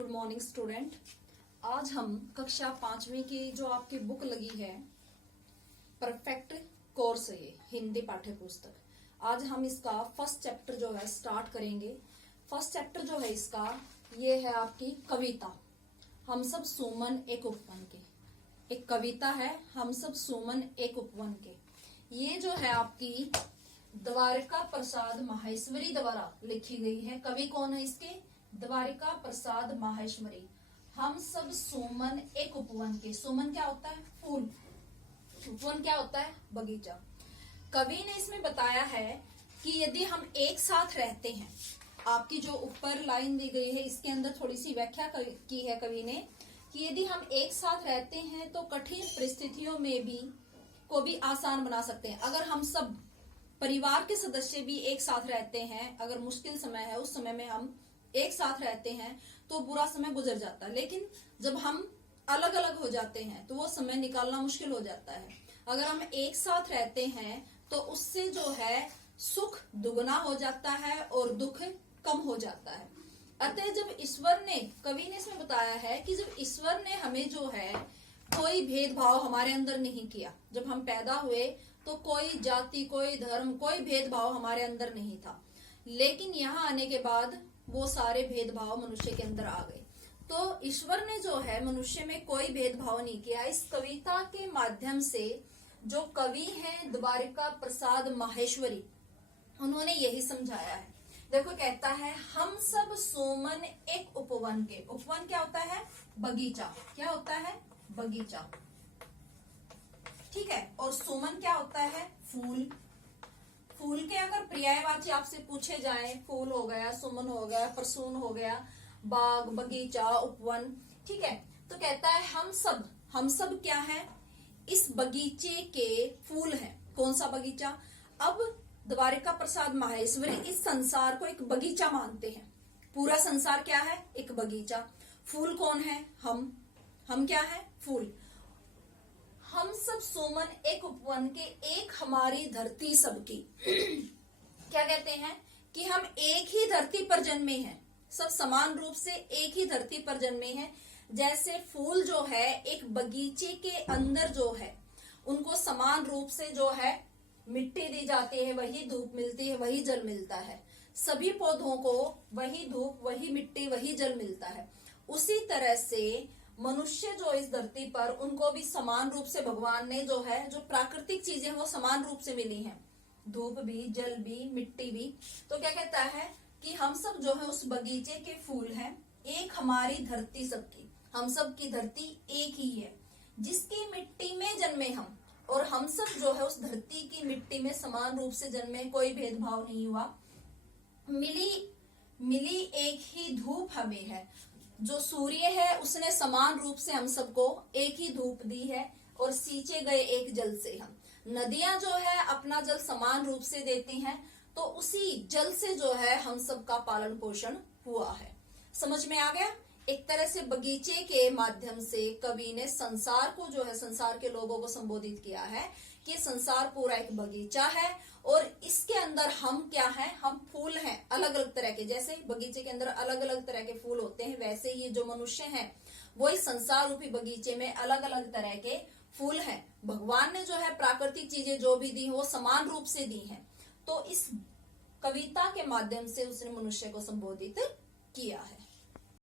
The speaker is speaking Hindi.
Good morning student. आज हम कक्षा 5वीं की जो आपकी बुक लगी है परफेक्ट कोर्स है, ये हिंदी पाठ्य पुस्तक। आज हम इसका फर्स्ट चैप्टर जो है स्टार्ट करेंगे। फर्स्ट चैप्टर जो है इसका ये है आपकी कविता हम सब सुमन एक उपवन के। एक कविता है हम सब सुमन एक उपवन के। ये जो है आपकी द्वारिका प्रसाद माहेश्वरी द्वारा लिखी गई है। कवि कौन है इसके? द्वारिका प्रसाद माहेश्वरी। हम सब सुमन एक उपवन के। सुमन क्या होता है? फूल। उपवन क्या होता है? बगीचा। कवि ने इसमें बताया है कि यदि हम एक साथ रहते हैं, आपकी जो ऊपर लाइन दी गई है इसके अंदर थोड़ी सी व्याख्या की है कवि ने कि यदि हम एक साथ रहते हैं तो कठिन परिस्थितियों में भी को भी आसान बना सकते हैं। अगर हम सब परिवार के सदस्य भी एक साथ रहते हैं, अगर मुश्किल समय है उस समय में हम एक साथ रहते हैं तो बुरा समय गुजर जाता है, लेकिन जब हम अलग अलग हो जाते हैं तो वो समय निकालना मुश्किल हो जाता है। अगर हम एक साथ रहते हैं तो उससे जो है सुख दुगना हो जाता है और दुख कम हो जाता है। अतः जब ईश्वर ने, कवि ने इसमें बताया है कि जब ईश्वर ने हमें जो है कोई भेदभाव हमारे अंदर नहीं किया, जब हम पैदा हुए तो कोई जाति, कोई धर्म, कोई भेदभाव हमारे अंदर नहीं था, लेकिन यहाँ आने के बाद वो सारे भेदभाव मनुष्य के अंदर आ गए। तो ईश्वर ने जो है मनुष्य में कोई भेदभाव नहीं किया। इस कविता के माध्यम से जो कवि हैं द्वारिका प्रसाद माहेश्वरी, उन्होंने यही समझाया है। देखो कहता है हम सब सुमन एक उपवन के। उपवन क्या होता है? बगीचा। क्या होता है? बगीचा। ठीक है। और सुमन क्या होता है? फूल। फूल के अगर पर्यायवाची आपसे पूछे जाए, फूल हो गया, सुमन हो गया, प्रसून हो गया, बाग, बगीचा, उपवन, ठीक है। तो कहता है हम सब क्या है? इस बगीचे के फूल हैं। कौन सा बगीचा? अब द्वारिका प्रसाद माहेश्वरी इस संसार को एक बगीचा मानते हैं। पूरा संसार क्या है? एक बगीचा। फूल कौन है? हम क्या है? फूल। हम सब सुमन एक उपवन के, एक हमारी धरती सबकी। क्या कहते हैं कि हम एक ही धरती पर जन्मे हैं, सब समान रूप से एक ही धरती पर जन्मे हैं। जैसे फूल जो है एक बगीचे के अंदर जो है उनको समान रूप से जो है मिट्टी दी जाती है, वही धूप मिलती है, वही जल मिलता है। सभी पौधों को वही धूप, वही मिट्टी, वही जल मिलता है। उसी तरह से मनुष्य जो इस धरती पर, उनको भी समान रूप से भगवान ने जो है, जो प्राकृतिक चीजें वो समान रूप से मिली हैं, धूप भी, जल भी, मिट्टी भी। तो क्या कहता है कि हम सब जो है उस बगीचे के फूल हैं, एक हमारी धरती सबकी। हम सब की धरती एक ही है, जिसकी मिट्टी में जन्मे हम, और हम सब जो है उस धरती की मिट्टी में समान रूप से जन्मे, कोई भेदभाव नहीं हुआ। मिली एक ही धूप हमें है। जो सूर्य है उसने समान रूप से हम सबको एक ही धूप दी है, और सींचे गए एक जल से हम। नदियां जो है अपना जल समान रूप से देती हैं, तो उसी जल से जो है हम सबका पालन पोषण हुआ है। समझ में आ गया? एक तरह से बगीचे के माध्यम से कवि ने संसार को जो है, संसार के लोगों को संबोधित किया है कि संसार पूरा एक बगीचा है, और इसके अंदर हम क्या हैं? हम फूल हैं, अलग अलग तरह के। जैसे बगीचे के अंदर अलग अलग तरह के फूल होते हैं, वैसे ये जो मनुष्य हैं वो इस संसार रूपी बगीचे में अलग अलग तरह के फूल हैं। भगवान ने जो है प्राकृतिक चीजें जो भी दी वो समान रूप से दी हैं। तो इस कविता के माध्यम से उसने मनुष्य को संबोधित किया है।